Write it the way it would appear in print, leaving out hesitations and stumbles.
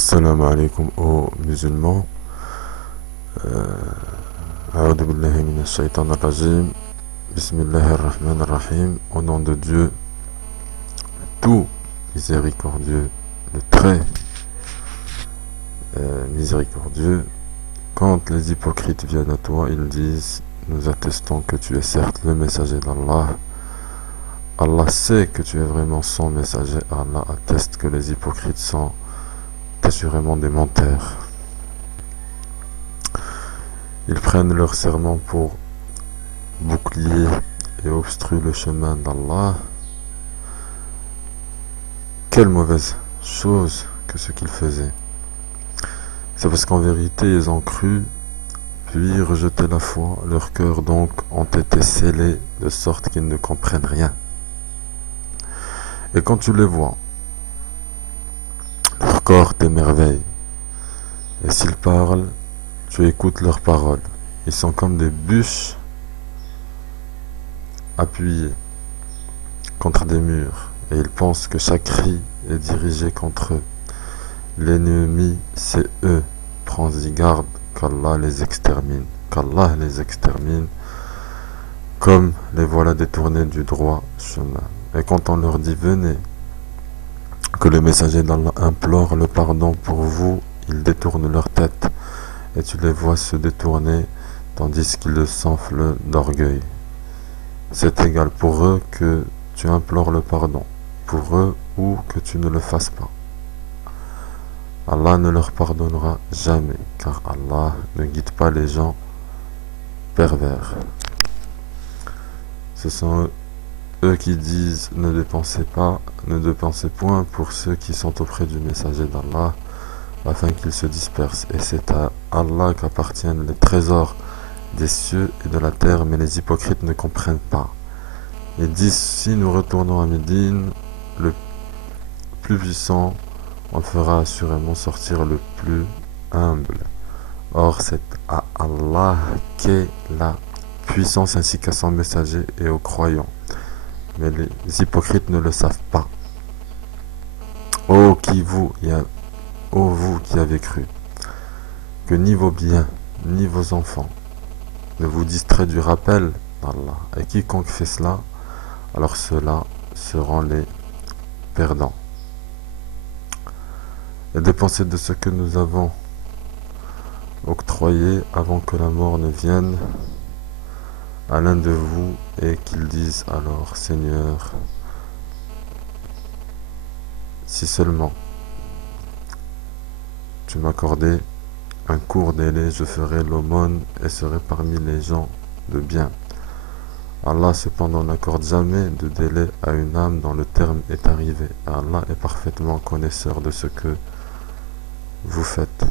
Assalamu alaikum aux musulmans. A'udhu billahi minash shaitanir rajim. Bismillahir rahmanir rahim. Au nom de Dieu, le tout miséricordieux, le très miséricordieux. Quand les hypocrites viennent à toi, ils disent: nous attestons que tu es certes le messager d'Allah. Allah sait que tu es vraiment son messager. Allah atteste que les hypocrites sont assurément des menteurs. Ils prennent leur serment pour bouclier et obstruent le chemin d'Allah. Quelle mauvaise chose que ce qu'ils faisaient. C'est parce qu'en vérité ils ont cru, puis rejeté la foi. Leurs cœurs donc ont été scellés de sorte qu'ils ne comprennent rien. Et quand tu les vois, leur corps t'émerveille. Et s'ils parlent, tu écoutes leurs paroles. Ils sont comme des bûches appuyées contre des murs. Et ils pensent que chaque cri est dirigé contre eux. L'ennemi, c'est eux. Prends-y garde qu'Allah les extermine. Qu'Allah les extermine. Comme les voilà détournés du droit chemin. Et quand on leur dit: venez, que le messager d'Allah implore le pardon pour vous, ils détournent leur tête. Et tu les vois se détourner, tandis qu'ils s'enflent d'orgueil. C'est égal pour eux que tu implores le pardon pour eux ou que tu ne le fasses pas. Allah ne leur pardonnera jamais, car Allah ne guide pas les gens pervers. Ce sont eux qui disent: ne dépensez pas, ne dépensez point pour ceux qui sont auprès du messager d'Allah, afin qu'ils se dispersent. Et c'est à Allah qu'appartiennent les trésors des cieux et de la terre, mais les hypocrites ne comprennent pas. Ils disent: si nous retournons à Médine, le plus puissant en fera assurément sortir le plus humble. Or c'est à Allah qu'est la puissance ainsi qu'à son messager et aux croyants. Mais les hypocrites ne le savent pas. Ô vous qui avez cru, que ni vos biens, ni vos enfants ne vous distraient du rappel d'Allah. Et quiconque fait cela, alors ceux-là seront les perdants. Et dépensez de ce que nous avons octroyé avant que la mort ne vienne à l'un de vous et qu'il dise alors: Seigneur, si seulement tu m'accordais un court délai, je ferai l'aumône et serai parmi les gens de bien. Allah cependant n'accorde jamais de délai à une âme dont le terme est arrivé. Allah est parfaitement connaisseur de ce que vous faites.